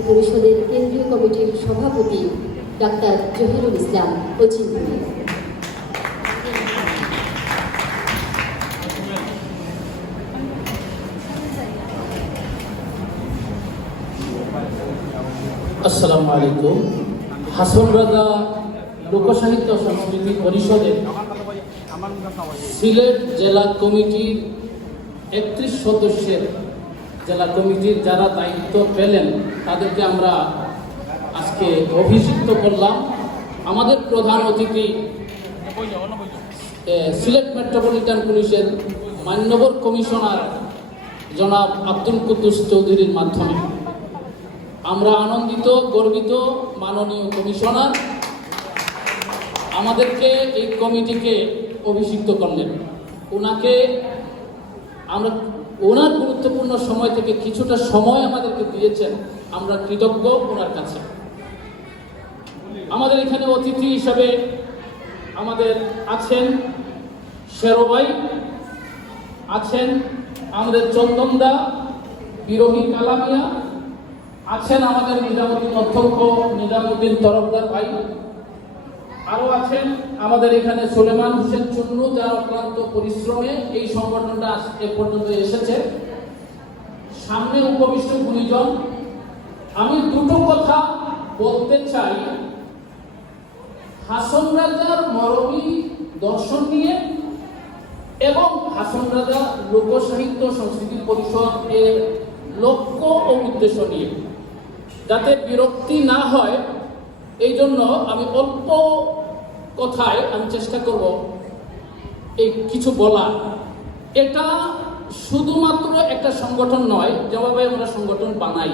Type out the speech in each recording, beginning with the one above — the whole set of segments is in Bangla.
সংস্কৃতি পরিষদের কেন্দ্রীয় কমিটির সভাপতি ডাক্তার জহিরুল ইসলাম অচিন্তি। আসসালামু আলাইকুম। হাসন রাজা লোকসাহিত্য সংস্কৃতি পরিষদের সিলেট জেলা কমিটির 31 সদস্যের জেলা কমিটির যারা দায়িত্ব পেলেন তাদেরকে আমরা আজকে অভিষিক্ত করলাম। আমাদের প্রধান অতিথি সিলেট মেট্রোপলিটন পুলিশের মান্যবর কমিশনার জনাব আব্দুল কুদ্দুস চৌধুরীর মাধ্যমে আমরা আনন্দিত, গর্বিত। মাননীয় কমিশনার আমাদেরকে এই কমিটিকে অভিষিক্ত করলেন। ওনার গুরুত্বপূর্ণ সময় থেকে কিছুটা সময় আমাদেরকে দিয়েছেন, আমরা কৃতজ্ঞ ওনার কাছে। আমাদের এখানে অতিথি হিসাবে আমাদের আছেন শেরোভাই, আছেন আমাদের চন্দনদা, বিরোহী কালামিয়া, আছেন আমাদের নিজামুদ্দিন অধ্যক্ষ নিজামুদ্দিন তরফদার ভাই, আরো আছেন আমাদের এখানে সুলেমান হোসেন চুন্নু, যার অক্লান্ত পরিশ্রমে এই সংগঠনটা এ পর্যন্ত এসেছে। সামনে উপবিষ্ট গুণীজন, আমি দুটো কথা বলতে চাই হাসন রাজার মরমী দর্শন নিয়ে এবং হাসন রাজা লোকসাহিত্য সংস্কৃতি পরিষদ এর লক্ষ্য ও উদ্দেশ্য নিয়ে, যাতে বিরক্তি না হয় এই জন্য আমি অল্প কথায় আমি চেষ্টা করব এই কিছু বলার। এটা শুধুমাত্র একটা সংগঠন নয়, যেভাবে আমরা সংগঠন বানাই,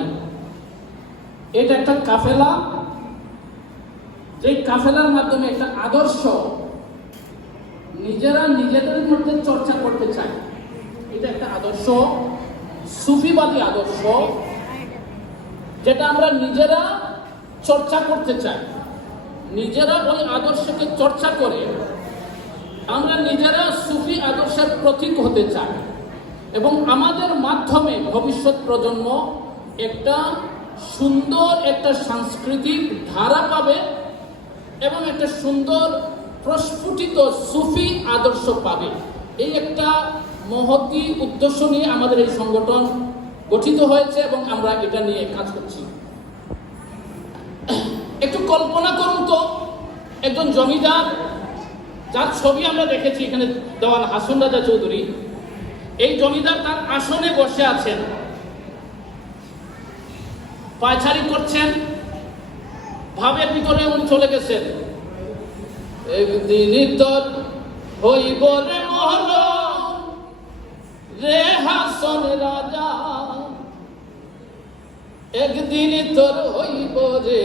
এটা একটা কাফেলা, যে কাফেলার মাধ্যমে একটা আদর্শ নিজেরা নিজেদের মধ্যে চর্চা করতে চায়। এটা একটা আদর্শ, সুফিবাদী আদর্শ, যেটা আমরা নিজেরা চর্চা করতে চাই। নিজেরা ওই আদর্শকে চর্চা করে আমরা নিজেরা সুফি আদর্শের প্রতীক হতে চাই এবং আমাদের মাধ্যমে ভবিষ্যৎ প্রজন্ম একটা সুন্দর একটা সাংস্কৃতিক ধারা পাবে এবং একটা সুন্দর প্রস্ফুটিত সুফি আদর্শ পাবে। এই একটা মহতি উদ্দেশ্য নিয়ে আমাদের এই সংগঠন গঠিত হয়েছে এবং আমরা এটা নিয়ে কাজ করছি। একটু কল্পনা করুন তো, একজন জমিদার যার ছবি আমরা দেখেছি এখানে দেওয়াল, হাসন রাজা চৌধুরী, এই জমিদার তার আসনে বসে আছেন, পায়চারি করছেন, ভাবের ভিতরে উনি চলে গেছেন। একদিন তোর হইব রে মহল রে হাসন রাজা, একদিন তোর হইব রে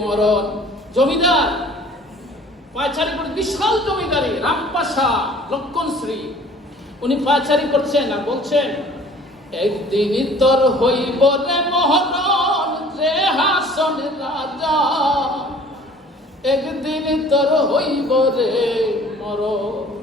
মরণ। জমিদার পায়চারি করে, বিশাল জমিদারি, রামপাশা লক্ষণশ্রী, উনি পায়চারি করছেন আর বলছেন একদিন তোর হইব রে মহরণ রে হাসন রাজা, একদিন তোর হইব রে মরণ।